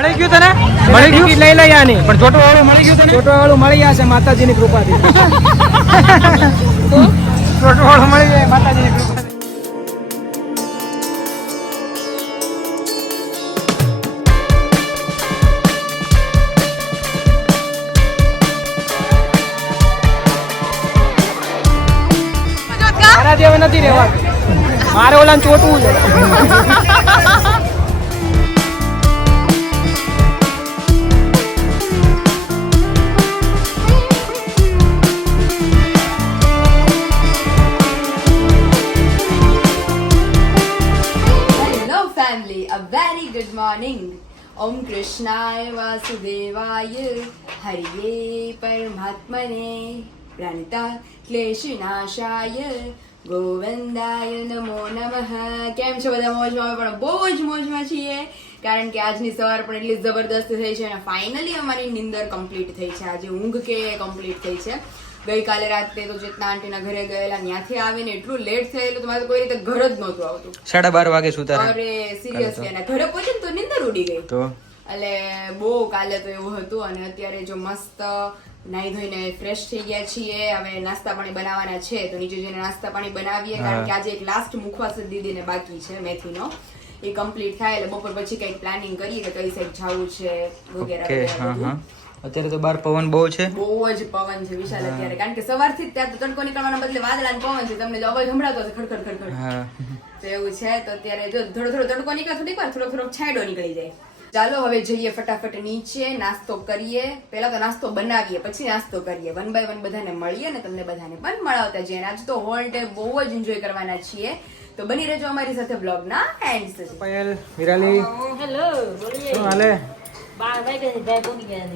મળી ગયું તને મળી ગયું લઈ લઈ આની પણ ચોટો વાળું મળી ગયું તને ચોટો વાળું મળી ગયા છે માતાજીની કૃપાથી ચોટો વાળું મળી જાય માતાજીની કૃપાથી મારા જેવા નથી રહેવા મારે ઓલાને ચોટવું છે A very good morning. Om Krishnaya Vasudevaya Hariye Paramatmane Pranita Kleshinashaya Govindaya Namo Namaha. કેમ છો બધા મોજમાં? પણ બહુ જ મોજમાં છીએ કારણ કે આજની સવાર પણ એટલી જબરદસ્ત થઈ છે અને ફાઇનલી અમારી નિંદર કમ્પ્લીટ થઈ છે. આજે ઊંઘ કે કમ્પ્લીટ થઈ છે. ગઈકાલે રાતે તો જેટલા આંટીના ઘરે ગયેલા ત્યાંથી આવીને એટલું લેટ થયેલું તમારે કોઈ રીતે ઘર જ નહોતું આવતું. 12:30 વાગે સુતા. અરે સિરિયસલી અને ઘરે પહોંચીને તો નિંદર ઉડી ગઈ તો એટલે બહુ કાલે તો એવું હતું. અને અત્યારે જો મસ્ત નાઈ ધોઈને ફ્રેશ થઈ ગયા છીએ. હવે નાસ્તા પાણી બનાવવાના છે તો નીચે જઈને નાસ્તા પાણી બનાવીએ કારણ કે આજે એક લાસ્ટ મુખવાસ દીદીને બાકી છે મેથીનો. એ કમ્પ્લીટ થાય એટલે બપોર પછી કંઈક પ્લાનિંગ કરીએ કે કઈ સાઈડ જવું છે વગેરે. અત્યારે તો બહાર પવન બહુ છે, બહુ જ પવન છે વિશાલ અત્યારે કારણ કે સવારથી જ ત્યાં તો તડકો નીકળવાના બદલે વાદળા ને પવન છે. તમને અવાજ સંભળાતો હશે ખડખડ ખડખડ તો એવું છે. તો અત્યારે જો થોડો થોડો તડકો નીકળે થોડીક વાર થોડો થોડો છાંયડો નીકળી જાય. ચાલો હવે જઈએ ફટાફટ નીચે નાસ્તો કરીએ. પહેલા તો નાસ્તો બનાવીએ પછી નાસ્તો કરીએ. 1 by 1 બધાને મળીએ અને તમને બધાને પણ મળાવતા જઈએ. આજ તો હોલ ડે બહુ જ એન્જોય કરવાના છીએ તો બની રહેજો અમારી સાથે બ્લોગના એન્ડ સુધી. પાયલ વિરાલી હેલો બોલીએ શું હાલે? 12 વાગ્યાની જાય પૂગી ગયા.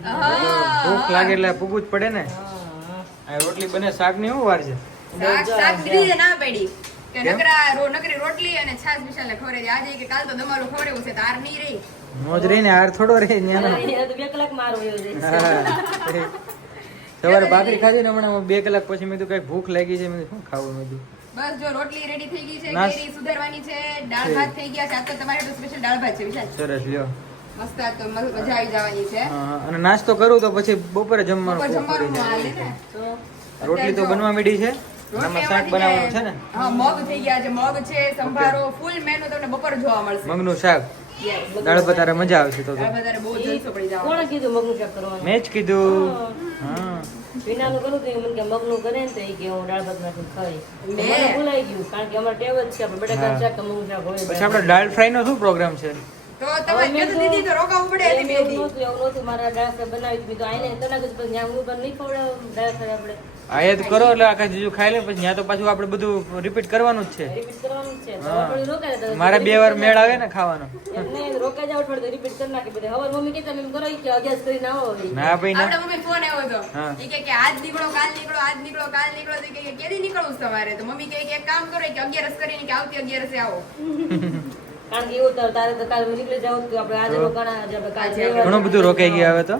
ભૂખ લાગે એટલે પૂગવું જ પડે ને. આ રોટલી બને શાક ની શું વાર છે? શાક દીદી ના પડી કે નકરી રોટલી અને છાશ વિશાલને ખવડાવી આજે કે કાલ તો તમારું ખવડાવ્યું છે તાર નહીં રહી મોજ રહી ને હાર થોડો રહી ન્યાનો. તો 2 કલાક મારો વયો જાય. સવારે ભાખરી ખાધી ને હમણાં 2 કલાક પછી મેં કઈ ભૂખ લાગી છે મેં શું ખાવું મેં બસ જો રોટલી રેડી થઈ ગઈ છે, કેરી સુધારવાની છે, દાળ ભાત થઈ ગયા છે. આજ તો તમારે તો સ્પેશિયલ દાળ ભાત છે વિશાલ. સરસ લ્યો મસ્ત આ તો મજા આવી જવાની છે. અને નાસ્તો કરું તો પછી બપોરે જમવાનું રોટલી તો બનવા માંડી છે. આમાં શાક બનાવવાનું છે ને. હા મગ થઈ ગયા છે. મગ છે, સંભારો, ફૂલ મેનુ તમને બપોરે જોવા મળશે. મગનું શાક દાળ ભાત મજા આવશે. તો બધારે બહુ જલસો પડી જવાનો. કોણે કીધું મગનું શાક કરવાનું? મેં જ કીધું. હા વિનાનું કરું તો મને કે મગનું કરે ને તો એ કે હું દાળ ભાત નાખીને ખાઈ. મને ભૂલાઈ ગયું કારણ કે અમારે ટેવ જ છે આપણે બટાકાનું શાક મગનું શાક હોય. પછી આપણે દાળ ફ્રાય નો શું પ્રોગ્રામ છે? તો તમે કીધું દીદી તો રોકાવું પડે એટલે બે દી. એવું નહોતું મારા દાળ ફ્રાય બનાવી દીધું આઈને તને કીધું પછી ત્યાં હું પણ નહીં ખવડાવ દાળ ફ્રાય આપણે આયાત કરો એટલે આખા જીજુ ખાઈ લે પછી ત્યાં તો પાછું આપણે બધું રિપીટ કરવાનું જ છે. રિપીટ કરવાનું છે તો આપણે રોકાય તો મારા 2 વાર મેળ આવે ને ખાવાનો. નહીં રોકાઈ જાવ થોડું રિપીટ કરી નાખી બધે. હવે મમ્મી કહેતા મેં કરો કે અભ્યાસ કરીને આવો. ના ભાઈ ના. આપણા મમ્મી ફોન આવ્યો હતો ઈ કે આજ નીકળો કાલ નીકળો આજ નીકળો કાલ નીકળો તો કે કેદી નીકળવું તમારે? તો મમ્મી કહે કે એક કામ કરો કે 11 કરીને કે આવતી 11 આવો. કારણ કે એવું તારે તો કાલ નીકળી જાવ તો આપણે આજે રોકાણા આજે આપણે કાલ ઘણું બધું રોકાઈ ગયા હવે તો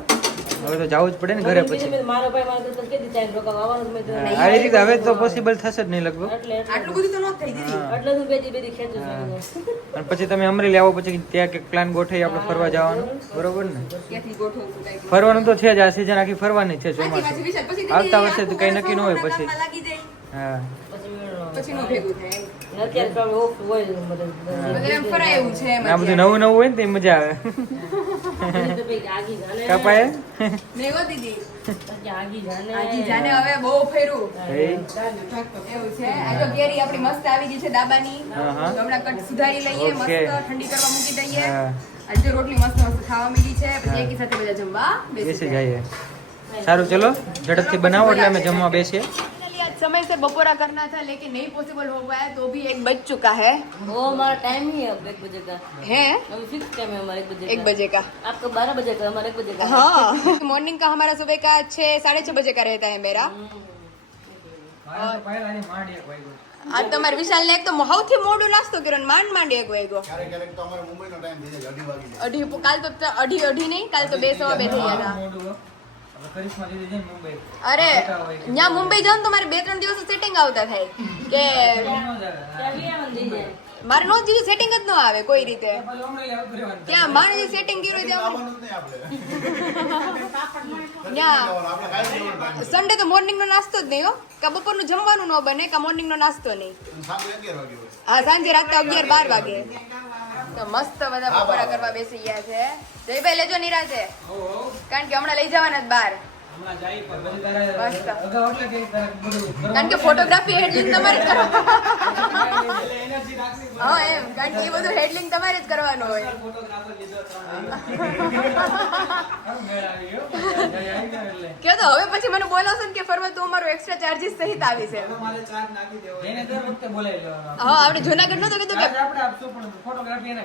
જવું જ પડે ને ઘરે પછી. મારો ભાઈ મારે તો કેદી ટાઈમ રોકાવા આવવાનું મેં તો આવી રીતે હવે તો પોસિબલ થશે જ નહીં લગભગ. એટલે આટલું બધું તો ન થઈ દીધી. એટલે હું બેદી ખેંચું છું. અને પછી તમે અમરેલી આવો પછી ત્યાં કે પ્લાન ગોઠવી આપણે ફરવા જવાનું બરોબર ને? ક્યાંથી ગોઠવશું કાંઈ? ફરવાનું તો છે જ. આ સીઝન આખી ફરવાની છે સાચી વાત છે ચોમાસું. વિશાલ. પછી આવતા વર્ષે તો કઈ નક્કી ન હોય પછી. લાગી જાય હા પછી નો ભેગું થાય. અત્યારે તો આપણે ઓફ હોય બધે એમ ફરાય એવું છે એમ આ બધું નવું નવું હોય ને તે મજા આવે. આગી જાને કપાય મેગો દીદી આગી જાને આજી જાને હવે બહુ ફેરું એ એવું છે. આ જો કેરી આપણી મસ્ત આવી ગઈ છે દાબાની. તો હમણાં કટ સુધારી લઈએ મસ્ત ઠંડી કરવા મૂકી દઈએ. આજે રોટલી મસ્ત મસ્ત ખાવા માંડી છે પછી એકી સાથે બધા જમવા બેસી જઈએ. સારું ચલો ઝડપથી બનાવો એટલે અમે જમવા બેસીએ. समय से बपोरा करना था लेकिन नहीं पॉसिबल हो पाया तो भी 1 बज चुका है. वो हमारा टाइम ही है अब 1 बजे का है अभी फिक्स टाइम है हमारा 1 बजे 1 बजे का. आपका 12 बजे का हमारा 1 बजे का. हाँ मॉर्निंग का हमारा सुबह का 6 6:30 बजे का रहता है मेरा. आज તમારે વિશાલ ને એક તો સૌથી મોડું નાસ્તો કર્યો ને માંડ 1 વાગ્યો. ક્યારેક તો અમારે મુંબઈનો ટાઈમ થઈ જાય 2:30 વાગે. અઢી કાલ તો અઢી નહીં કાલ તો 2 સવા 2 થઈ ગયા હતા. અરે ત્યાં મુંબઈ જાવ તો મારે 2-3 દિવસ સેટિંગ આવતા થાય કે મારે નો જીવી સેટિંગ જ ન આવે કોઈ રીતે ત્યાં મારે જે સેટિંગ કર્યું ત્યાં આવવાનું જ નહીં આપણે. ત્યાં સન્ડે તો મોર્નિંગ નો નાસ્તો જ નહીં હો કા બપોરનું જમવાનું ન બને કા મોર્નિંગ નો નાસ્તો નહીં. સાંજે 11 વાગે હોય. હા સાંજે રાતે 11-12 વાગે તો મસ્ત બધા બપોરા કરવા બેસી ગયા છે. જયભાઈ લેજો નિરાતે કારણ કે હમણાં લઈ જવાના જ બહાર. મસ્ત. કારણ કે ફોટોગ્રાફી હેડલિંગ તમારે જ કરવાનું. હા એમ કારણ કે એ બધું હેડલિંગ તમારે જ કરવાનું હોય. કે તો હવે પછી મને બોલાવશો ને કે ફરવા તો અમારું એક્સ્ટ્રા ચાર્જીસ સહિત આવી છે. હા આપણે જુનાગઢ નો તો કીધું કે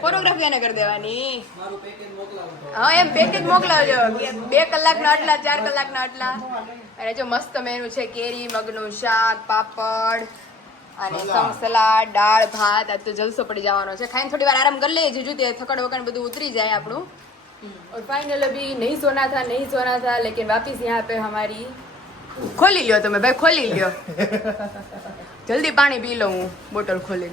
ફોટોગ્રાફી એને કરી દેવાની. હા એમ પેકેજ મોકલાવજો 2 કલાકના આટલા 4 કલાકના આટલા. અને જો મસ્ત મેનુ છે કેરી મગનું શાક પાપડ અને સલાડ દાળ ભાત. આજ તો જલસો પડી જવાનો છે. ખાઈને થોડી વાર આરામ કરી લઈએ જીજુ તે થકડ વકડ બધું ઉતરી જાય આપણું. और फाइनल अभी नहीं सोना था लेकिन वापस यहाँ पे हमारी खोली लियो तुम्हें भाई खोली लियो जल्दी पानी पी लो हूँ बोतल खोली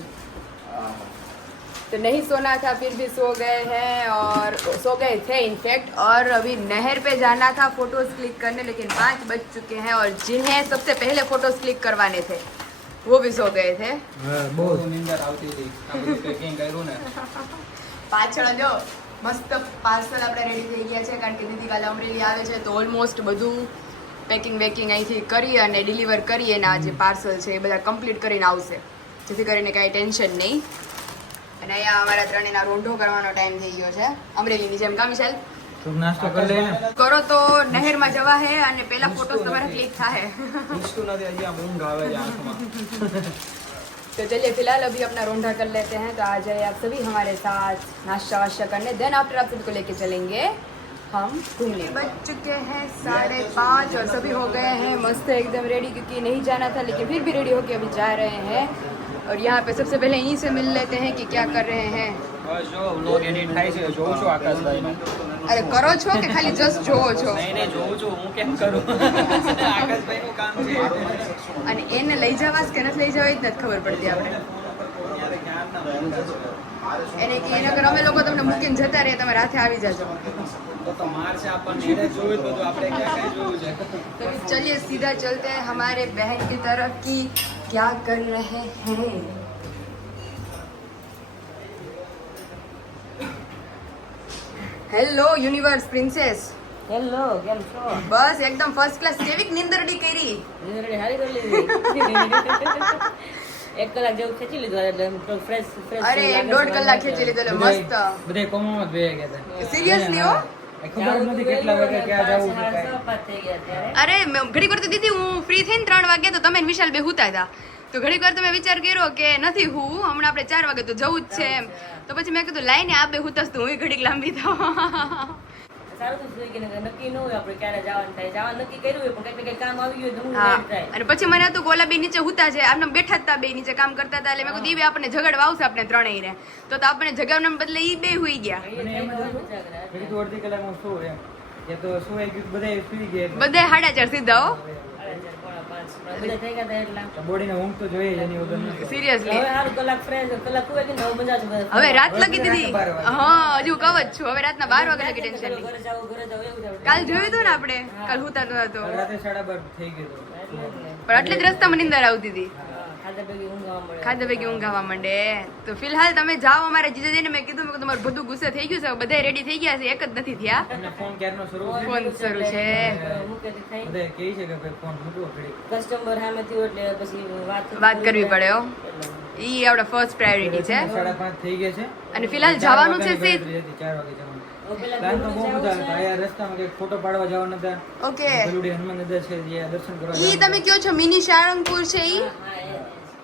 तो नहीं सोना था फिर भी सो गए हैं और सो गए थे इनफैक्ट और अभी नहर पे जाना था फोटोज क्लिक करने लेकिन 5 बज चुके हैं और जिन्हें सबसे पहले फोटोज क्लिक करवाने थे वो भी सो गए थे. પાછળ જો મસ્ત પાર્સલ આપણે રેડી થઈ ગયા છે કારણ કે દીદી કાલે અમરેલી આવે છે તો ઓલમોસ્ટ બધું પેકિંગ વેકિંગ અહીંથી કરી અને ડિલિવર કરી અને આ જે પાર્સલ છે એ બધા કમ્પ્લીટ કરીને આવશે જેથી કરીને કાંઈ ટેન્શન નહીં. અને અહીંયા અમારા ત્રણેયના રોંઢો કરવાનો ટાઈમ થઈ ગયો છે અમરેલીની જેમ. કામ વિશાલ નાસ્તો કરી લે કરો તો નહેરમાં જવા હે અને પહેલા ફોટોસ તમારા ક્લિક થાય. तो चलिए फिलहाल अभी अपना रोंढा कर लेते हैं. तो आ जाए आप सभी हमारे साथ नाश्ता वाश्ता करने. देन आफ्टर आप सभी को लेके चलेंगे हम घूमने. बज चुके हैं 5:30 और सभी हो गए हैं मस्त एकदम रेडी क्योंकि नहीं जाना था लेकिन फिर भी रेडी होके अभी जा रहे हैं. और यहाँ पे सबसे पहले इन्हीं से मिल लेते हैं कि क्या कर रहे हैं. જો વ્લોગ એડિટ થાય છે જોઉં છું આકાશભાઈનો. અરે કરો છો કે ખાલી જસ્ટ જોવો છો? નહીં જોઉં છું હું કેમ કરું આકાશભાઈનું કામ છે. અને એને લઈ જવાસ કે નથી લઈ જવા એ જ નથી ખબર પડતી આપણે. એને કે એના કર અમે લોકો તમને મૂકીને જતા રહીએ તમે રાતે આવી જાજો. તો માર છે આપણને એને જોયું બધું આપણે ક્યાં કઈ જોયું છે. तो चलिए सीधा चलते हैं हमारे बहन की तरफ की क्या कर रहे हैं. Hello universe princess. હેલો કેમ છો? બસ એકદમ ફર્સ્ટ ક્લાસ. કેવીક નિંદરડી કરી? નિંદરડી હારી કરી લીધી. 1 કલાક જેવું ખેંચી લીધું એટલે ફ્રેશ અરે 1.5 કલાક ખેંચી લીધો એટલે મસ્ત. બધે કોમમાં જ વહી ગયા હતા. સિરિયસલી હો? ખબર જ નથી કેટલા વાગે ક્યાં જવું છે કાંઈ. 5 થઈ ગયા ત્યારે. અરે ઘડી વાર તો દીદી હું ફ્રી થઈને 3 વાગે તો તમે ને વિશાલ બે હુતા હતા તો ઘડીક વાર તમે વિચાર કર્યો કે નથી હું હમણાં આપણે 4 વાગે તો જવું જ છે એમ. તો પછી મેં કીધું લાઈને આ બે હુતાસ તો હું ઘડીક લાંબી થાવ. સારું તો સુઈ ગઈ નક્કી ન હોય આપણે ક્યારે જવાનું થાય. જવાનું નક્કી કર્યું હોય પણ કંઈક કામ આવી ગયું તો હું હા લેટ થાય. અને પછી મને હતું ગોલા બે નીચે હુતા છે આમને બેઠા હતા બે નીચે કામ કરતા હતા એટલે મેં કીધું ઈ બે આપણને ઝઘડવા આવશે આપણે ત્રણેયને તો આપણને જગાવવાને બદલે ઈ બે હુઈ ગયા. મેં કીધું અડધી કલાકમાં શું એમ એ તો શું એક બધા સુઈ ગયા બધા 4:30 સીધા હો. 4:30 બધા થઈ ગયા હતા એટલા. બોડીને ઊંઘ તો જોઈએ જ એની વગર નથી. સિરિયસલી હવે સારું કલાક ફ્રેશ કલાક હોય કે ને હવે મજા આવે. હવે રાત લગી દીધી. હા હજુ કહું જ છું હવે રાતના 12 વાગે લગી ટેન્શન નહીં. ઘરે જાવ એવું જાય. કાલ જોયું હતું ને આપણે કાલ હુતા નહોતા તો રાતે 12:30 થઈ ગયું હતું. પણ એટલે જ રસ્તામાં નીંદર આવતી હતી. ખાધા ભેગી ઊંઘ આવવા મળે. ખાધા ભેગી ઊંઘ આવવા માંડે. તો ફિલહાલ તમે જાઓ અમારા જીજાજીને મેં કીધું કે તમારું બધું ગુસ્સે થઈ ગયું છે બધા રેડી થઈ ગયા છે એક જ નથી થયા. એમને ફોન ક્યારનો શરૂ છે ફોન શરૂ છે. મૂકેથી થઈ બધા કહે છે કે ભાઈ ફોન મૂકવો ઘડી. કસ્ટમર સામેથી હોય એટલે પછી વાત કરવી પડે હો. ઈ આપણા ફર્સ્ટ પ્રાયોરિટી છે 5:30 થઈ ગયા છે અને ફિલહાલ જવાનું છે સીધ. 4 વાગે જવાનું. પ્લાન તો બહુ બધા હતા. અહીંયા રસ્તામાં કંઈક ફોટો પાડવા જવાના હતા. ઓકે ગરુડી હનુમાન દાદા છે જે દર્શન કરવા ઈ તમે કયો છો મિની સાળંગપુર છે ઈ હા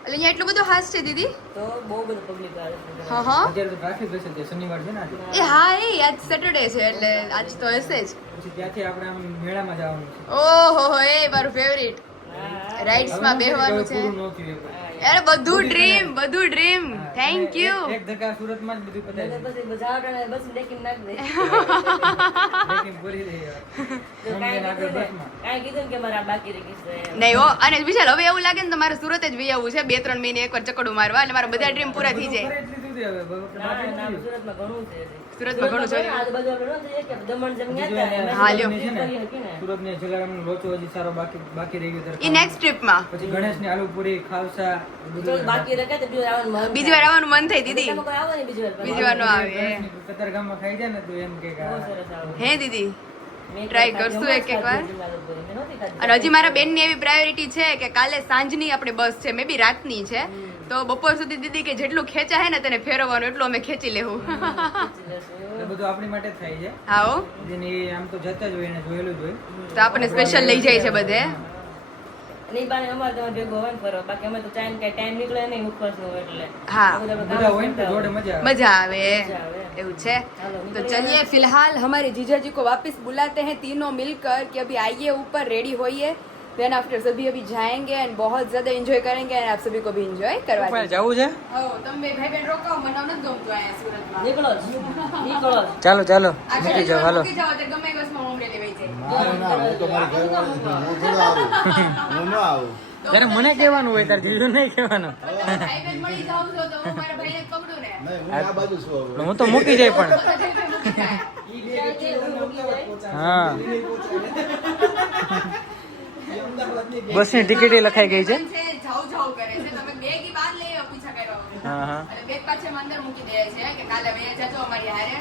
એટલે અહીંયા એટલું બધું હાસ છે દીદી. તો બહુ બધું પબ્લિક આવે છે. હા હા અત્યારે તો ટ્રાફિક હશે તે શનિવાર છે ને આજે. એ હા એ આજ સેટરડે છે એટલે આજ તો હશે જ. પછી ત્યાંથી આપણે આમ મેળામાં જવાનું છે. ઓહો હો એ મારું ફેવરિટ રાઇડ્સ માં બેહવાનું છે. પૂરું ન થયું એ. અરે બધું ડ્રીમ થેન્ક યુ. એક ધક્કા સુરતમાં જ બધું પતાવી દીધું. પછી બજાવટ અને બસ ડેકિંગ નાખ દે. લેકિન પૂરી રહી હવે. કાંઈ આગળ કીધું ને, બસમાં. કાંઈ કીધું ને કે મારે આ બાકી રહી ગઈ છે. નહીં હો. અને વિશાલ હવે એવું લાગે ને તો મારે સુરત જ વી આવવું છે 2-3 મહિને એકવાર ચકડું મારવા એટલે મારા બધા ડ્રીમ પૂરા થઈ જાય. એટલી સુધી હવે ના, ના, સુરતમાં ઘણું છે હજી. સુરતમાં ઘણું છે. આજુબાજુ આપણે ન જઈએ કે દમણ જેમ ગયા હતા, એમ હા, લ્યો. કરી શકી ને. સુરતની જલારામનો લોચો હજી સારો બાકી રહી ગયો ઈ નેક્સ્ટ ટ્રીપમાં પછી ગણેશની આલુપુરી ખાવસા જો બાકી રહે તો બીજું આવવાનું મન બીજી વાર આવવાનું મન થઈ દીદી. તમે કોઈ આવો ને બીજી વાર બીજી વાર નો આવે. કતારગામમાં ખાઈ જાય ને તો એમ કે બહુ સરસ આવો. હે દીદી મેં try ખાધી, કરશું હમણાં એક-એક વાર. ખાધી જુનાગઢ મેં નહોતી ખાધી. અને હજી મારા બેનની એવી પ્રાયોરિટી છે કે કાલે સાંજની આપણે બસ છે મે બી રાતની છે તો બપોર સુધી દીદી કે જેટલું ખેંચા હે ને તેને ફેરવવાનું એટલું અમે ખેંચી લેવું. એ બધું આપણી માટે જ થાય છે હા હો. જેને આમ તો જતા જ હોય એને જોયેલું જ હોય તો આપણને સ્પેશિયલ લઈ જાય છે બધે. અને ઈ બાને અમારે તમારે ભેગું હોય ને ફરવા. બાકી અમે તો ટાઈમ નીકળે નહીં ઉપવાસનું હોય એટલે. હા આ બધા બધા હોય ને તો જોડે મજા આવે मजा आवे મજા આવે. એવું છે. तो चलिए फिलहाल हमारे जीजा जी को वापस बुलाते हैं तीनों मिलकर कि अभी आइए ऊपर रेडी होइए देन आफ्टर सभी अभी जाएंगे एंड बहुत ज्यादा एंजॉय करेंगे एंड आप सभी को भी एंजॉय करवा ઉપર देंगे. જવું છે हो તમે ભાઈ બેન રોકાઓ મને નથી ગમતું અહીંયા સુરતમાં. નીકળો જ. નીકળો જ. ચાલો ચાલો આ મૂકી જાઓ હાલો મૂકી જાઓ એટલે ગમે એ બસમાં ઉમરેલી વહી જાય. ના, ના, હું તો મારી ઘરવાળી છું. હું થોડો આવું. હું ન આવું. ત્યારે મને કહેવાનું હોય તારે જીજુ નહીં કહેવાનું તો ભાઈ બેન મળી જાવ છો તો હું મારા ભાઈને પકડું ને. નહીં, હું આ બાજુ છું હવે. હું તો મૂકી જાય પણ તો જઈ ભાઈ મૂકી જાય. હા બસની ટિકિટ લખાઈ ગઈ છે જાવ જાવ કરે છે તમે બેગ ઈ બહાર લઈ આવો પૂછા કર્યો હા હા અને બેગ પાછળ અંદર મૂકી દે છે કે કાલે વયા જજો અમારી હારે.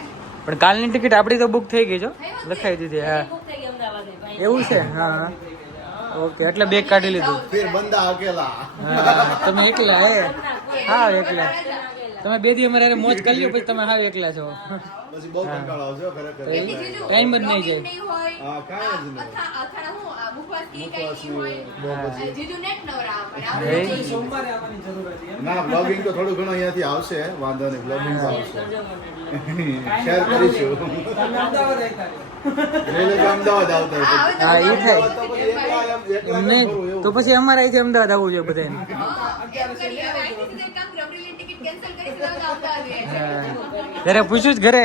પણ કાલની ટિકિટ આપણી તો બુક થઈ ગઈ છો લખાઈ દીધી હા બુક થઈ ગઈ અમદાવાદની ભાઈ. એવું છે હા હા ઓકે એટલે બેગ કાઢી લીધું ફિર બંદા અકેલા. હા તમે એકલા હે હા એકલા તમે બે દી અમારે હારે મોજ કરી લ્યો પછી તમે હાવ એકલા છો પછી બહુ કંટાળો આવશે હો, ખરેખર. એટલે જીજુ, ટાઈમ જ નહીં vlogging જાય. નહીં હોય. હા, કાંઈ જ નહીં. અથાણા હું આ મુખવાસ કી કાંઈ મુખવાસની નહીં હોય. બહુ પછી. જીજુ નેટ નવરા પણ હે? આપણે જઈએ. ના, બ્લોગિંગ તો થોડું ઘણું અહીંયાથી આવશે, વાંધો નહીં, બ્લોગિંગ તો આવશે. કરજો મને એટલે. શેર કરીશું. લઈ લેજો અમદાવાદ આવતા હોય હા, પછી. હવે હા, ઈ થાય. અમદાવાદ તો પછી એકલા જ એમને ફરવું એવું. તો પછી અમારે અહીંથી અમદાવાદ આવવું જોઈએ બધાને હા, એમ કરીએ. હવે અહીંથી સીધા એક કામ કરો, અમરેલીની ટિકિટ cancel કરી સીધા બધા અમદાવાદ વયા જાય. જરા પૂછ્યું જ ઘરે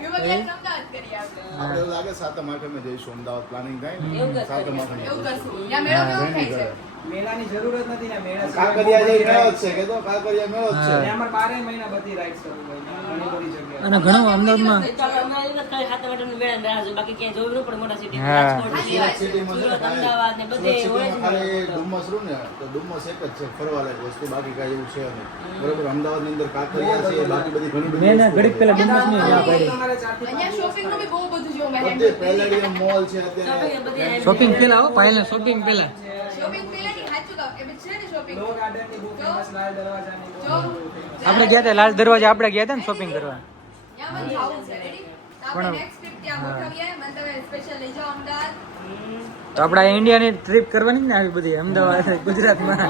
વિમલ અમદાવાદ કરીએ આપણે. આપણે એવું લાગે સાતમ આઠમે જઈશું અમદાવાદ પ્લાનિંગ થાય એવું ને કરશું. સાતમ આઠમે એવું કરશું. ત્યાં મેળો કેવો થાય છે? મેળાની જરૂર જ નથી ને મેળા કાંકરિયા જઈ મેળો જ છે કે તો કાંકરિયા મેળો જ છે. અમાર 12 મહિના બધી રાઈડ શરૂ હોય ઘણી બધી જગ્યાએ અને ઘણું અમદાવાદમાં તો આપણે અમદાવાદ જ ખાલી સાતમ આઠમનું મેળાને રાહ જોઈએ. બાકી ક્યાંય જોવું ન પડે મોટા સિટી હા. રાજકોટ છે, સુરત સિટીમાં છે ને સુરત, અમદાવાદ ને બધે સુરત હોય જ સિટીમાં ખાલી ને. ડુમસ રહ્યું ને તો ડુમસ એક જ છે ફરવા લાયક વસ્તુ, બાકી કાંઈ એવું છે નહીં. બરોબર, અમદાવાદની અંદર કાંકરિયા છે, બાકી બધી ઘણી બધી મેં વસ્તુઓ ઘડીક છે. પહેલા ડુમસ ની ના પાડી અહીંયા શોપિંગનું બી બહુ બધું જોવા મળે. બધે પેલેડિયમ મોલ છે અત્યારે. Shopping એ બધી આવી શોપિંગ પેલા હો પહેલા શોપિંગ પેલા શોપિંગ પહેલાની સાચું કહું, એ બી છે ને શોપિંગ. જો આપણે ગયા હતા લાલ દરવાજા આપણે ગયા હતા ને શોપિંગ કરવા ત્યાં મને જાવું છે. Ready? તો આપણે પણ- next trip ત્યાં ગોઠવીએ. મને તમે special લઈ જાઓ અમદાવાદ. તો આપણે ઇન્ડિયાની ટ્રીપ કરવાની જ ને આવી બધી અમદાવાદ ગુજરાતમાં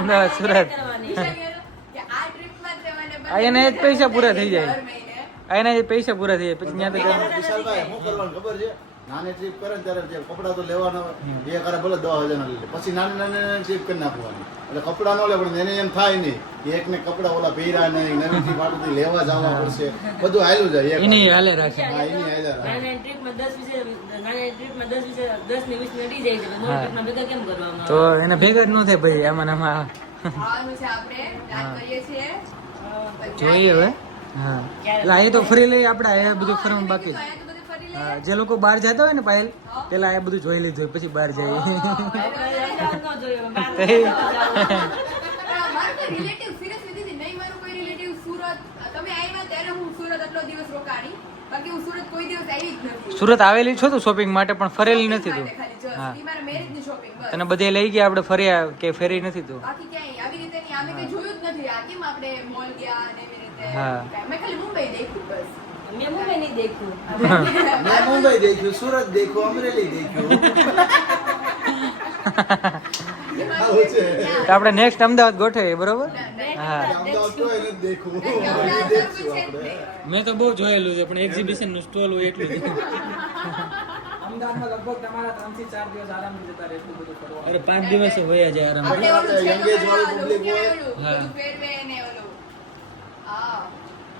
અમદાવાદ સુરત કરવાની. વિચાર કર્યો કે આ ટ્રીપમાં જ રહેવાને બદલે આ એના જ પૈસા પૂરા થઈ જાય. દર મહિને. એના જે પૈસા પૂરા થઈ જાય પછી ત્યાં તો વિશાલભાઈ, શું કરવાનું ખબર છે? નાની ટ્રીપ કરે ને ત્યારે જે કપડાં તો લેવાના હોય, એ કરે ભલે 10,000 ના લે, પછી નાની નાની ટ્રીપ કરી નાખવાની. એટલે કપડાં ન લે પણ એને એમ થાય નહીં કે એકને કપડાં ઓલા પહેર્યા નહીં, નવી ટ્રીપ આટલું લેવા જવા પડશે, બધું હાલ્યું જાય એક એની હાથે. હાલે રાખે હા, એની હાલ્યા રાખે. નાની ટ્રીપમાં 10 ને 20 અડી જાય છે. મોટી ટ્રીપમાં ભેગા કેમ કરવાના? તો એને ભેગા જ ન થાય ભાઈ આમાં ને આમાં આવવાનું છે આપણે પ્લાન કરીએ છીએ. જોઈએ હવે હા એટલે અહીંયા તો ફરી લઈએ આપણે અહીંયા બધું ફરવાનું બાકી છે. અહીંયા તો બધે ફરી લઈએ. હા, જે લોકો બહાર જતા હોય ને પાયલ પેલા આ બધું જોઈ લીધું હોય, પછી બહાર જાય અમદાવાદ ન જોયું, બહાર તે- પણ મારું કોઈ relative, seriously દીદી, નહીં મારું કોઈ relative સુરત, તમે આવ્યા ત્યારે હું સુરત આટલો દિવસ રોકાણી. બાકી હું સુરત કોઈ દિવસ આવી જ નથી. સુરત આવેલી છો તો શોપિંગ માટે પણ ફરેલી નથી તું માટે ખાલી just. હા. ઈ મારા marriage ની shopping બસ. તને બધે લઈ ગયા આપણે ફર્યા કે ફેરી નથી તું બાકી ક્યાંય આવી રીતે નહીં. આમે કંઈ જોયું જ નથી. આ કેમ આપણે mall ગયા અને એવી રીતે. હા. મેં ખાલી મુંબઈ દેખ્યું બસ. મેં મુંબઈ નહીં દેખ્યું. મેં મુંબઈ દેખ્યું, સુરત દેખ્યું, અમરેલી દેખ્યું. આવું છે. તો આપણે નેક્સ્ટ અમદાવાદ ગોઠવીએ બરોબર હા અમદાવાદ તો એને જ દેખવું. અમદાવાદ એ તો કોઈ છે જ દેખશું નહીં. મેં તો બહુ જોયેલું છે પણ એક્ઝિબિશન નું સ્ટોલ હોય એટલું જ અમદાવાદમાં લગભગ તમારા 3 થી 4 દિવસ આરામથી જતા રહે એટલું બધું ફરવાનું. અરે 5 દિવસ હોય જાય આરામ આપણે ઓલું છે young age વાળું ઓલું public કહેવાય હોય. ઓલું, હા. બધું પહેરવે ને ઓલું. હા.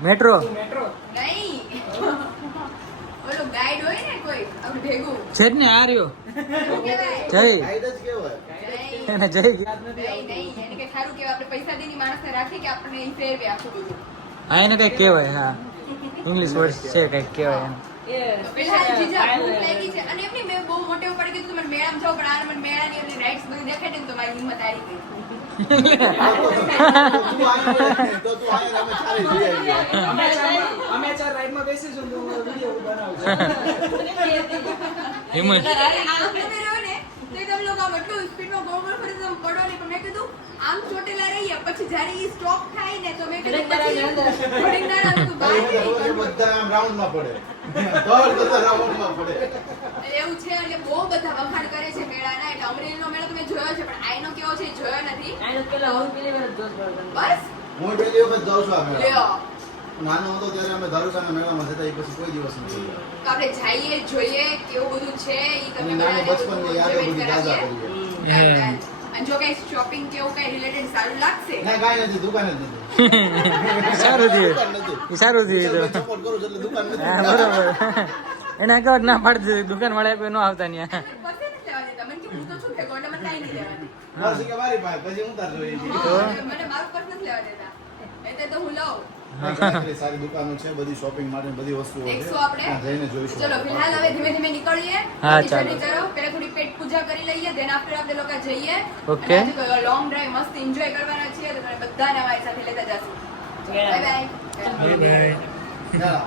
મેટ્રો મેટ્રો નહીં. ઓલું ગાઈડ હોય ને કોઈ આપણે ભેગું છે જ ને આ રહ્યો શું કહેવાય? જય ગાઈડ જ કેવાય. નહીં, એને જય નહીં, એને કંઈ સારું કહેવાય. આપણે પૈસા દઈને માણસને રાખીએ કે આપણને ઈ ફેરવે આખું બધું. હા એને કઈક કહેવાય હા ઇંગ્લિશ વર્ડ છે કઈક કહેવાય તો પેલા જીજા ભૂખ લાગી છે અને એમની મેં બહુ મોટે ઉપર કીધું મને મેળામાં જાવ પણ આ મને મેળાની એમની રાઇટ્સ બધી દેખાડી ને તો મારી હિંમત હારી ગઈ. તો તું આય અમે ચાલી જઈ આવીએ. અમે ચાર રાઈડમાં બેસીશું તો વિડીયો બનાવજો. હિંમત આમ તમે રહો ને તો તમે લોકો આમ એટલું સ્પીડમાં ગોળ ગોળ ફરીને તમે પડો નહીં પણ મેં કીધું આમ ચોટેલા રહીએ પછી જ્યારે ઈ સ્ટોપ થાય ને તો મેં કીધું પછી થોડીક ના આવે તો બહાર રોજ બધા આમ રાઉન્ડમાં પડે. દોડ બધા રાઉન્ડમાં પડે. એવું છે એટલે બહુ બધા વખાણ કરે છે મેળાના એટલે અમરેલીનો મેળો તો મેં જોયો છે પણ આઈનો કેવો છે એ જોયો નથી આનો પેલા હું પેલી વાર જોત બરાબર. બસ હું પહેલી વખત જાઉં છું આ મેળામાં. લ્યો નાનો હતો ત્યારે અમે ધારુકાના મેળામાં જતા, એ પછી કોઈ દિવસ નથી ગયા. તો આપણે જઈએ જોઈએ કેવું બધું છે ઈ અને તમે નાની બધાને બચપનની યાદો બધું બધી તાજા કરાવીએ. કરીએ. અને જો કઈ શોપિંગ કેવું કઈ રિલેટેડ સારું લાગશે ના કાંઈ નથી, દુકાન જ નથી. સારું થયું દુકાન નથી. એ સારું થયું તો સપોર્ટ કરું છું એટલે દુકાન નથી. હા બરોબર એના કહેવાય ના પાડી દીધું દુકાન વાળા કોઈ ન આવતા ત્યાં પછી નથી લેવા દેતા મને કે હું તો છું ભેગો એટલે મને કાંઈ નહીં લેવાનું મારી કે મારી પાસે પછી હું તાર જોઈએ છીએ. મને મારું પર્સ નથી લેવા દેતા એટલે તો હું લઉં સારી દુકાનો છે, બધી શોપિંગ માટે બધી વસ્તુઓ છે. દેખશું આપણે ત્યાં જઈને જોઈશું. ચલો ફિલહાલ હવે ધીમે ધીમે નીકળીએ હા, આપણી ચાલો. journey તરફ પહેલા થોડી પેટ પૂજા કરી લઈએ then after આપણે લોકો જઈએ Okay. લોંગ ડ્રાઈવ મસ્ત એન્જોય કરવાના છીએ તો તમે બધાને અમારી સાથે લેતા જશું બાય બાય ચાલો.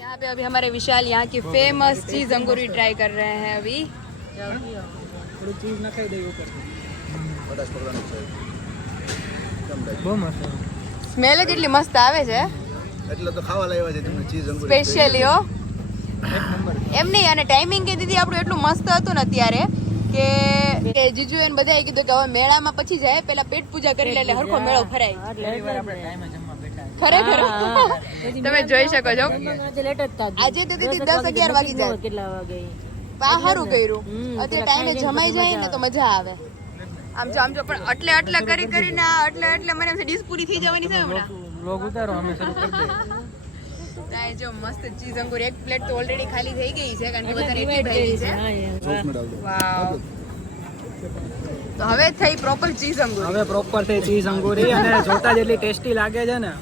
यहाँ पे अभी हमारे विशाल यहाँ की फेमस चीज अंगूरी ट्राई कर रहे हैं अभी થોડું ચીઝ નખાઈ દે ઉપર. પચાસ પકડવાનું છે. કેમ લાગે? બહુ મસ્ત સ્મેલ જ એટલી મસ્ત આવે છે એટલે તો ખાવા લાવ્યા છે તમને ચીઝ અંગૂર. સ્પેશિયલી હો એમ નહીં અને ટાઈમિંગ કે દીદી આપણું એટલું મસ્ત હતું ને અત્યારે કે જીજુ એને બધાએ કીધું કે હવે મેળામાં પછી જાય પેલા પેટ પૂજા કરી લે એટલે હરખો મેળો ફરાય પહેલી વાર આપણે ટાઈમે જમવા બેઠા ખરેખર તમે જોઈ શકો છો આજે લેટ જ થાતું. આજે તો દીદી 10-11 વાગી જાય કેટલા વાગે આ સારું કર્યું અત્યારે ટાઈમે જમાઈ જાય ને તો મજા આવે આમ જો પણ એટલે કરીને એટલે મને ડીશ પૂરી થઈ જવાની છે હમણાં લોગ ઉતારો અમે શરૂ કરી દઈએ તાય જો મસ્ત ચીઝ અંગૂર એક પ્લેટ તો ઓલરેડી ખાલી થઈ ગઈ છે કારણ કે બધાને એટલી ભાવી છે હા યાર. ચોકમાં ડાલ દો. વાવ તો હવે થઈ પ્રોપર ચીઝ અંગૂર હવે પ્રોપર થઈ ચીઝ અંગૂરી અને જોતા જેટલી ટેસ્ટી લાગે છે ને.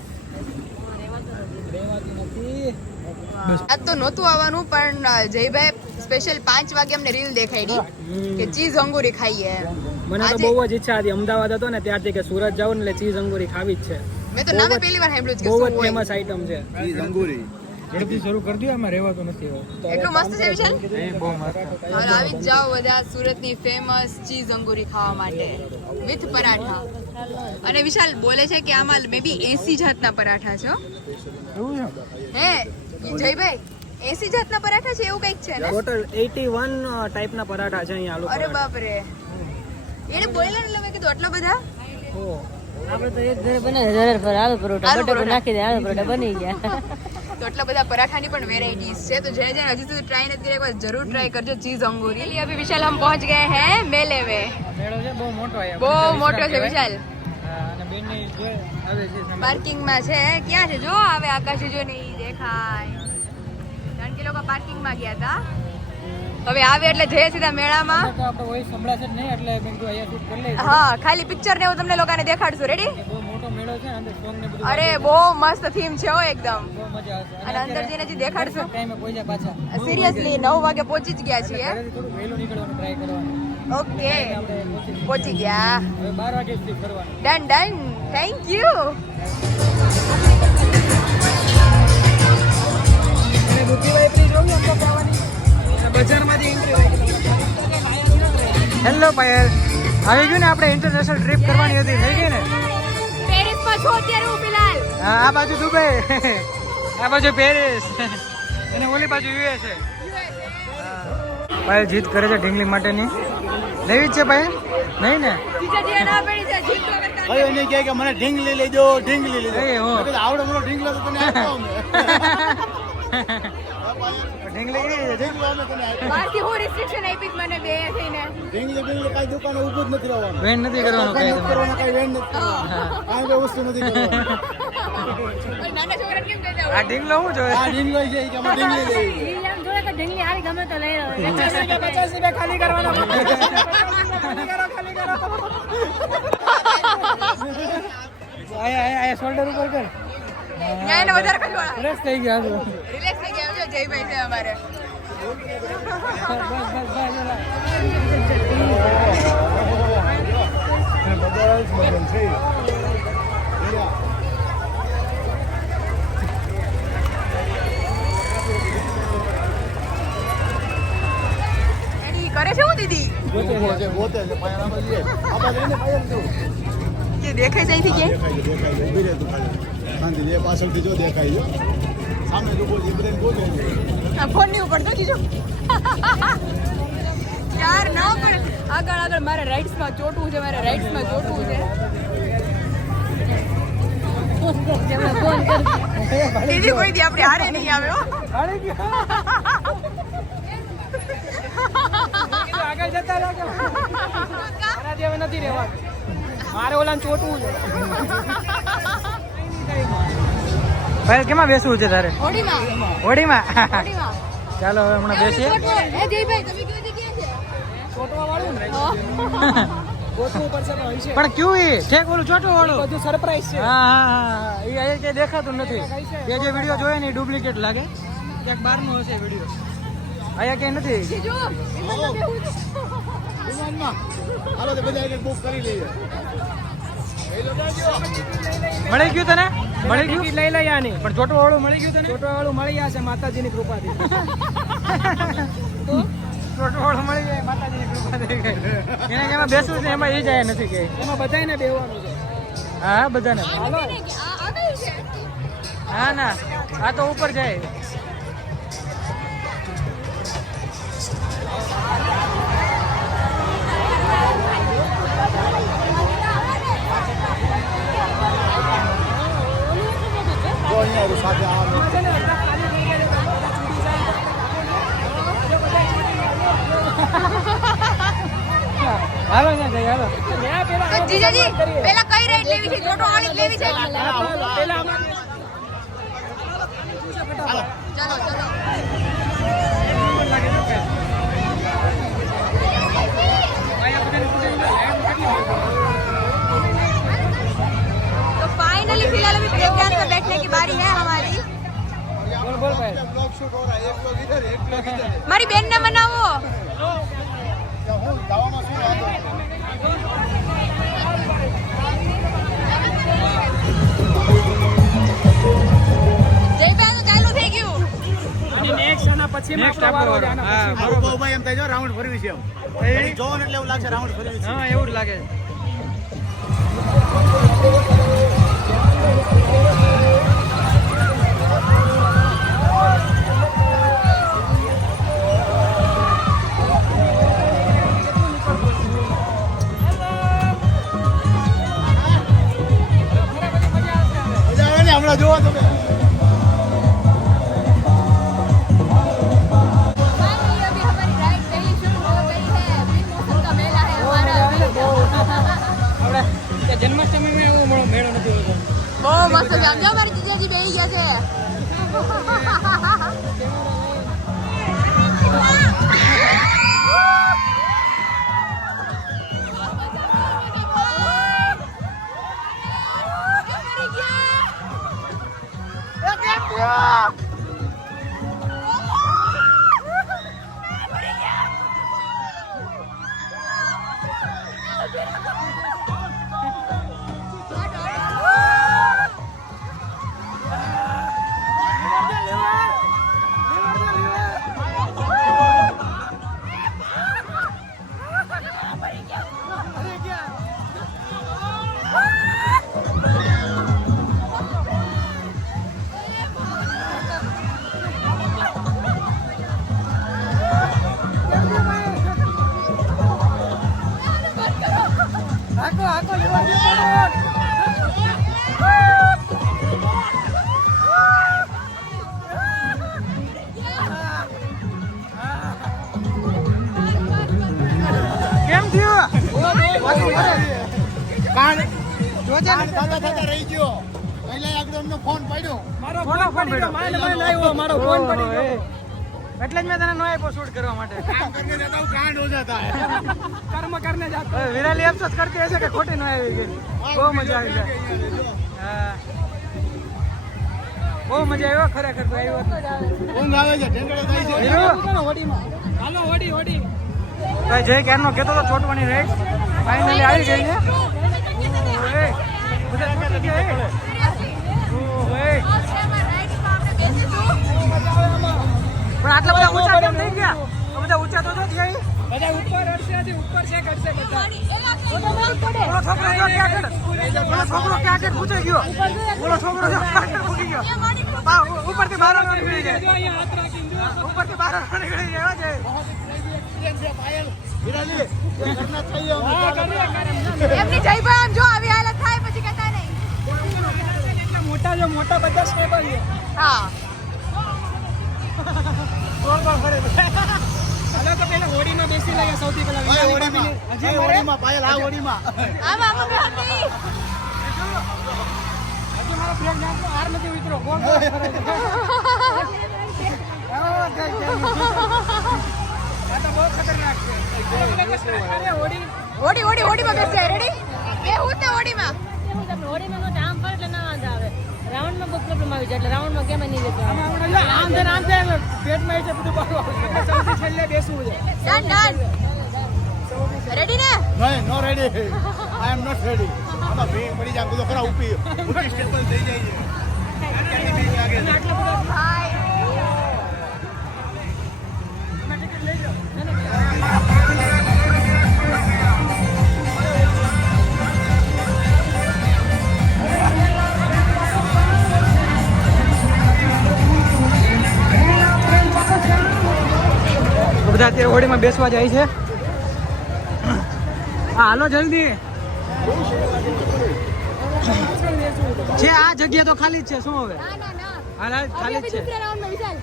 આજ તો નહોતું આવવાનું પણ જયભાઈ સ્પેશિયલ 5 વાગે અમને રીલ દેખાડી કે ચીઝ અંગૂરી ખાઈએ મને તો બહુ જ ઈચ્છા હતી, અમદાવાદ હતો ને ત્યારથી કે સુરત જાવ ને એટલે ચીઝ અંગૂરી ખાવી જ છે. મેં તો નામે પહેલી વાર સાંભળ્યું છે કે બહુ શું જ હોય ફેમસ આઈટમ છે. ચીઝ અંગૂરી. ઝડપથી શરૂ કરી દો આમાં રહેવાતું નથી હવે એટલું મસ્ત છે વિશાલ બહુ મસ્ત હાલ આવી જ જાઓ બધા સુરતની ફેમસ ચીઝ અંગૂરી ખાવા માટે વિથ પરાઠા અને વિશાલ બોલે છે કે આમાં મે બી 80 જાતના પરાઠા છે હો. એવું છે હે જયભાઈ 80 જાતના પરાઠા છે એવું કંઈક છે ને ટોટલ 81 ટાઈપના પરાઠા છે અહીંયા આલુ અરે પરાઠા. બાપ રે એને બોલેલા એટલે મેં કીધું આટલા બધા ઓહ. આપણે તો એક ઘરે બનાવે હજાર પર આલુ પરોઠા આલુ બટેકો પરોઠા. નાખી દે આલુ પરોઠા બની ગયા. તો આટલા બધા પરાઠાની પણ વેરાइटीज છે તો જે હજી સુધી ટ્રાય નથી કર્યા એક વાર જરૂર ટ્રાય કરજો ચીઝ અંગૂરી ચलिए अभी विशाल हम पहुंच गए हैं मेले में મેળો છે બહુ મોટો અહીંયા બહુ મોટો છે વિશાલ હા અને બેનને જો આવે છે સામે. પાર્કિંગ માં છે ક્યાં છે જો આવે આકાશ જો નહીં દેખાય કારણ કે લોકો પાર્કિંગ માં ગયા હતા હવે આવે એટલે જઈએ સીધા મેળામાં તો આપણે વોઇસ સંભળાશે જ નહીં એટલે મેં કીધું અહીંયા શૂટ કરી લઈએ હા ખાલી પિક્ચર ને હું તમને લોકોને દેખાડશું રેડી બહુ મોટો મેળો છે અંદર સોંગ ને બધું અરે બહુ મસ્ત થીમ છે હો એકદમ બહુ મજા આવશે અને અંદર જઈને હજી દેખાડશું ટાઈમે પહોંચ્યા પાછા સિરિયસલી 9 વાગે પહોંચી જ ગયા છીએ ઘરેથી થોડું વહેલું નીકળવાનું ટ્રાય કરવાનું ઓકે આપણે પહોંચી ગયા હવે 12 વાગે સુધી કરવાનું ડન થેન્ક યુ અને બુદ્ધિભાઈ પ્લીઝ જોવું એમ તો કહેવાની બજારમાંથી એન્ટ્રી હોય. હેલો પાયલ આવી ગયું ને આપણે ઇન્ટરનેશનલ ટ્રીપ કરવાની હતી થઈ ગઈ ને પેરિસ માં છો અત્યારે હું ફિલહાલ હા આ બાજુ દુબઈ આ બાજુ પેરિસ અને ઓલી બાજુ યુએસએ પાયલ જીત કરે છે ઢીંગલી માટેની લેવી જ છે પાયલ નહીં ને જીજાજી ના પડી જાય જીત વગર કાંઈ હવે એને કહે કે મને ઢીંગલી લઈ દો ઢીંગલી લઈ દો. એ હો. મેં કીધું આવડો મોટો ઢીંગલો તો તને આપો અમે. ઢીંગલી કેવી છે બાકી હું રિસ્ટ્રિક્શન આપી મને બે થઈને ઢીંગલી કાંઈ દુકાને ઊભું જ નથી રહેવાનું. વેન નથી કરવાનું કઈ કરવાના કાંઈ વેણ નથી કરવાનું. કાંઈ કોઈ વસ્તુ નથી કરવાની. નાના છોકરા કેમ કહી આ ઢીંગલો શું જોવે આ ઢીંગલી છે કે આમાં ઢીંગલી લેવી. ઈ એમ જોડે કે ઢીંગલી હારી ગમે તો લઈ લો 50 રૂપિયા ખાલી કરવાના આયા શોલ્ડર ઉપર કર એને વધારે ખજવાળા રસ થઈ ગયા તો રિલેક્સ થઈ ગયા જો જયભાઈ છે અમારે એની કરે છે હું દીદી ગોતે છે પાયામાં લઈએ. આમાં લઈને પાયા જો. જે દેખાય છે અહીંથી કે દેખાય છે. ઊભી રહે તું ખાલી. શાંતિ લે પાછળથી જો દેખાય છે. સામે જો બોલ એ બધાને ગોતે છે. આ ફોન ની ઉપર તો કીધું યાર ના પણ આગળ આગળ મારે રાઇટ્સ માં ચોટવું છે મારે રાઇટ્સ માં ચોટવું છે દીદી કોઈ દી આપણે હારે નહીં આવે હો આગળ જતા લાગે મારા જેવા નથી રહેવાનું મારે ઓલાને ચોટવું છે ભાઈ કેમાં બેસવું છે તારે હોડીમાં હોડીમાં હોડીમાં ચાલો હવે હમણાં બેસીએ હે જયભાઈ તમે કઈ જગ્યાએ છે ચોટવા વાળું ને ગોતવું પડશે પણ હોય છે પણ ક્યું એ ઠેક ઓલું ચોટું વાળું બધું સરપ્રાઈઝ છે હા એ અહીં કઈ દેખાતું નથી એ જે વિડીયો જોયે ને ડુપ્લિકેટ લાગે ક્યાંક બહારનો હશે વિડીયો અહીંયા કઈ નથી જીજુ એમાં તમે હું વિમાનમાં હાલો તો બધા એક બુક કરી લઈએ. મળી ગયું તને મળી ગયું ટિકિટ લઈ લઈ આની પણ ચોટું વાળું મળી ગયું તને ચોટવા વાળું મળી જશે માતાજીની કૃપાથી ચોટું વાળું મળી જાય માતાજીની કૃપાથી એને કે એમાં બેસવું છે એમાં એ જાય નથી કે એમાં બધાયને બેહવાનું છે હા બધાને આ કયું છે હા ના આ તો ઉપર જાય જો અહીંયા સાથે આવવાનું. હાલો ને જઈ હાલો તો જીજાજી પેલા કઈ રાઈડ લેવી છે ચોટો વાળી જ લેવી છે પેલા આમાં ચલો ચલો तो फाइनली फिलहाल अभी ब्रेक डांस में बैठने की बारी है हमारी બોલ બોલ ભાઈ બ્લોગ શૂટ હો રહા है. एक लोग इधर एक लोग इधर है. મારી બેન ને મનાવો क्या હું દાવામાં શું વાંધો છે? જય ભાઈ તો ચાલુ થઈ ગયું નેક્સ્ટ આના પછી Next આપણો વારો આપણો છે, આના હા, પછી. બરોબર. ઉભો ઉભા એમ થાય જો રાઉન્ડ ફરવી છે એમ. એ? જોવો ને એટલે એવું લાગશે રાઉન્ડ ફરવી છે. હા એવું જ લાગે મજા આવે ને હમણાં જોવો તમે. फाइनली अभी हमारी राइड पहली शुरू हो गई है अभी मौसम का मेला है हमारा अभी આપણે ત્યાં જન્માષ્ટમીમાં એવો મેળો નથી હોતો બહુ મસ્ત છે આમ જો મારી જીજાજી બેહી ગયા છે લોચા થતા થતા રહી ગયો પહેલા આગળ અમને ફોન પડ્યો મારો કોનો ફોન ફોન પડી ગયો પડ્યો? માંડ આવ્યો મારો ફોન પડી ગયો એટલે જ મેં તને નો આપ્યો શૂટ કરવા માટે કામ કરને દેતા હું કાંડ હો જાતા હે કર્મ કરને જાતો હવે વિરાલી અફસોસ કરતી હશે કે ખોટી નો આવી ગઈ બહુ મજા આવી જાય હા બહુ મજા આવ્યો ખરેખર તો આવ્યો ઊંઘ આવે છે ઢેંગડો થાય છે હીરો હોડીમાં હાલો હોડી હોડી ભાઈ જય ક્યારનો કહેતો તો ચોટવાની રાઈડ ફાઇનલી આવી ગઈ છે ઓય બધા ચોટી ગયા હે ઓય પણ આટલા બધા ઊંચા કેમ થઈ ગયા આ બધા ઊંચા તો જો થયા બધા ઉપર અડશે ઉપર છે કરશે બધા ઓલો છોકરો જો ક્યાં આગળ ઓલો છોકરો ક્યાં આગળ પૂછાઈ ગયો ઓલો છોકરો જો ક્યાં આગળ પૂછી ગયો ઉપરથી બહાર નો નીકળી જો જાય અહીંયા હાથ રાખીને જો ઉપરથી બહાર નો નીકળી જાય એવા જાય વિરાલી એ ઘરના થઈ અમે એમની જય ભાઈ આમ જો આવી હાલત થાય પછી કહેતા નહીં એટલા મોટા જો મોટા બધા સ્ટેબલ છે હા હાલો તો પેલા હોડીમાં બેસી લઈએ સૌથી પહેલા ઓય વિરાલી ઓડીમાં ભાભીને. હજી ઓડીમાં પાયલ આ ઓડીમાં આમ આમ બેહતી હજી મારો બ્રેક નાખો હાર નથી ઉતરો ગોળ ગોળ કરે છે. આ તો બહુ ખતરનાક છે અરે હોડી ઓડી ઓડી ઓડીમાં બેસે રેડી બે હું તે ઓડીમાં હોડીમાં આમ ફરે એટલે ના વાંધો આવે રાઉન્ડમાં બહુ પ્રોબ્લેમ આવી જાય એટલે રાઉન્ડમાં કેમ નહીં દેતો આમ આમ થાય પેટમાં છે બધું બહાર આવે. સૌથી છેલ્લે બેસવું છે ડન ડન રેડી ને નહીં no ready I am not ready આમાં ભીંગ પડી જાય બધો ખરા ઉપી સ્ટેબલ થઈ જાય છે અને આટલા બધા ભાઈ ટિકિટ લઈ જાઓ બધા અત્યારે હોડીમાં બેસવા જાય છે હા હાલો જલ્દી છે આ જગ્યા તો ખાલી જ છે શું હવે ના ના ના હાલ ખાલી જ છે दूसरे राउंड में विशाल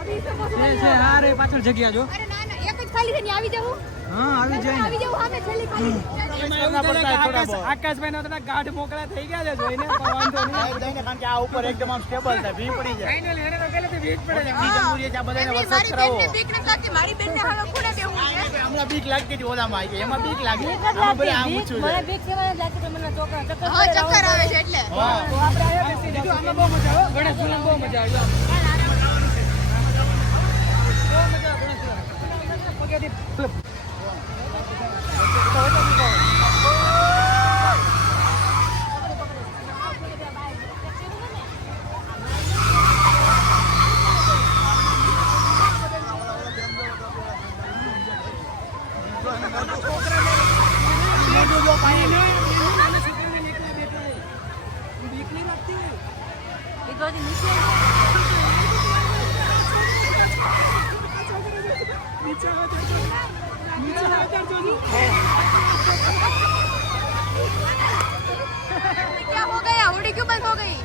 अभी इससे છે पॉसिबल છે હા રે પાછળ જગ્યા જો अरे ना ना एक જ ખાલી છે ને આવી જાવું હા આવી જાય ને આવી જાવું સામે છેલ્લી ખાલી એમાં એવું થાય કે આકાશભાઈ ના ગાઢ મોકળા થઈ ગયા છે જોઈને પણ વાંધો નહીં કારણ કે આ ઉપર એકદમ આમ સ્ટેબલ થાય ભીંગ પડી જાય ફાઇનલ એને તો પહેલેથી વીજ પડે છે જમહૂરિયત છે આ બધાને એમની વરસાદ મારી કરાવો બેનને બીક નથી લાગતી મારી બેનને હવે ખૂણે બેહવું છે હમણાં બીક લાગતી હતી ઓલામાં આવી ગઈ એમાં બીક લાગે બીક જ આમાં બધા આમ લાગતી ઊંચું મને છે બીક કેવા નથી લાગતી પણ મને ચક્કર હા ચક્કર આવે છે એટલે હા તો આપણે અહીંયા બેસી જઈશું આમાં બહુ મજા આવે ગણેશ ઝૂલામાં બહુ મજા આવે બહુ મજા આવે ગણેશ ઝૂલા પગેથી ફ્લિપ क्या हो गया होड़ी क्यों बंद हो गई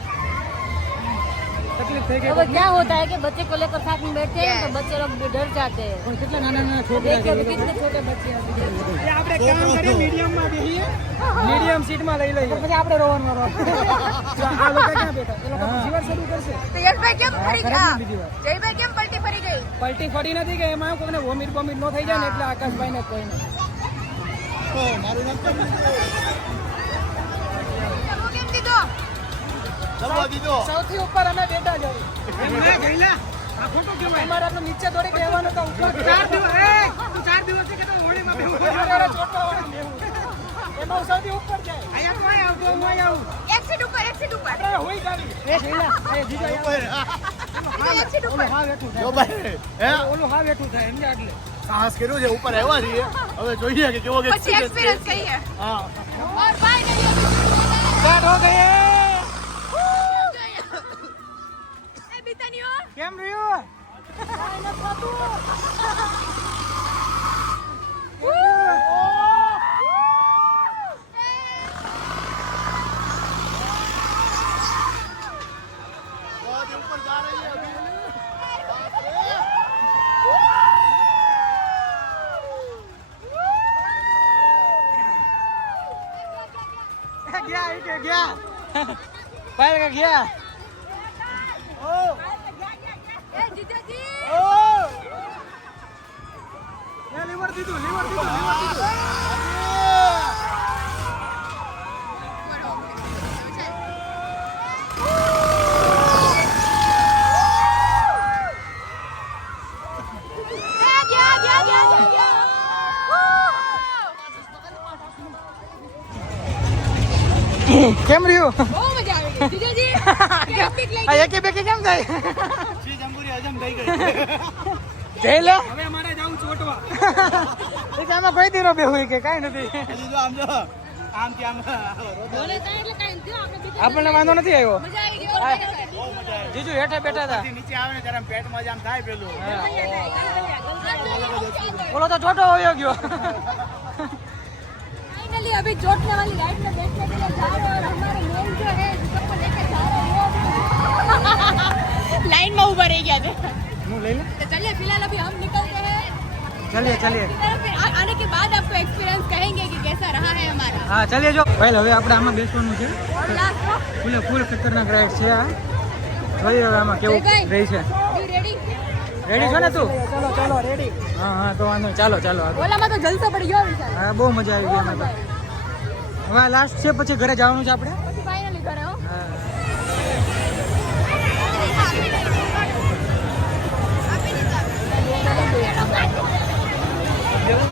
તકલીફ થઈ ગઈ अब क्या होता है कि बच्चे को लेकर साथ में बैठते हैं तो बच्चे लोग डर जाते हैं પણ કેટલા નાના નાના છોકરા देखिए अभी कितने छोटे बच्चे हैं अभी। એ આપણે કામ કરીએ મીડિયમમાં બેહીએ મીડિયમ સીટમાં લઈ લઈએ પછી આપણે રોવાનું આ લોકો ક્યાં બેઠા એ લોકો જીવન શરૂ કરશે तो यशભાઈ કેમ ફરી ગયા બીજી વાર. જયભાઈ કેમ પલટી ફરી ગઈ પલટી ફરી નથી કે એમાં કોઈને વોમિટ બોમિટ ન થઈ જાય ને એટલે આકાશભાઈ ને કોઈને મારું નામ તો હું કેમ દીધો દબા દીધો સૌથી ઉપર અમે બેઠા જ અમારે આપણે નીચે થોડી બેહવાનું તો ઉપર 4 દિવસ તું 4 દિવસથી કહેતો હોળીમાં બેહું એમાં હું સૌથી ઉપર જાય અહીંયા કોઈ આવતો હું અહીં આવું એક સીટ ઉપર આપણે હોઈ જાવી એ શૈલા એ જીજો એક સીટ ઉપર જો ભાઈ હે ઓલું હા બેઠું થાય એમ એટલે સાહસ કર્યું છે ઉપર આવ્યા છીએ હવે જોઈએ કે કેવો કે પછી एक्सपीरियंस कहिए હા और फाइनली સ્ટાર્ટ હો ગયે ए बितानियो કેમ રહ્યું बहुत ऊपर जा रही है अभी ગયા કે ગયા પાયલ કે ગયા લીવર દીધું કેમ રહ્યું બહુ મજા આવી ગઈ જીજાજી આ એકે બેકે કેમ થાય ચીજ અંગુરી હજમ થઈ ગઈ જઈ લે હવે મારે જાવું ચોટવા એક આમાં કોઈ દીનો બે હોય કે કાઈ નથી હજી જો આમ જો આમ કે આમ બોલે કાંઈ એટલે કાંઈ નથી આપણે બીજું આપણને વાંધો નથી આવ્યો મજા આવી ગઈ બહુ મજા આવી જીજુ હેઠે બેઠા હતા નીચે આવે ને ત્યારે આમ પેટમાં જ આમ થાય પેલું બોલો તો છોટો હોયો ગયો फाइनली अभी चोटने वाली राइड में बैठने के लिए जा रहे हैं और हमारे मेन जो है जिसको लेके जा रहे हैं वो लाइन में ऊपर रह गया थे હું લઈ લે तो चलिए फिलहाल अभी हम निकलते हैं चलिए चलिए फिर आने के बाद आपको एक्सपीरियंस कहेंगे कि कैसा रहा है हमारा હા ચાલીએ જો ભાઈ હવે આપણે આમાં બેસવાનું છે और लास्ट ફૂલ ખતરનાક રાઈડ છે આ જોઈએ હવે આમાં કેવું રહી છે यू रेडी રેડી છો ને તું ચલો ચલો રેડી હા તો વાંધો નહીં. ચાલો આગળ. ओला में तो जलसा पड़ गया विशाल હા બહુ મજા આવી ગઈ એમાં તો હવે લાસ્ટ છે પછી ઘરે જવાનું છે આપણે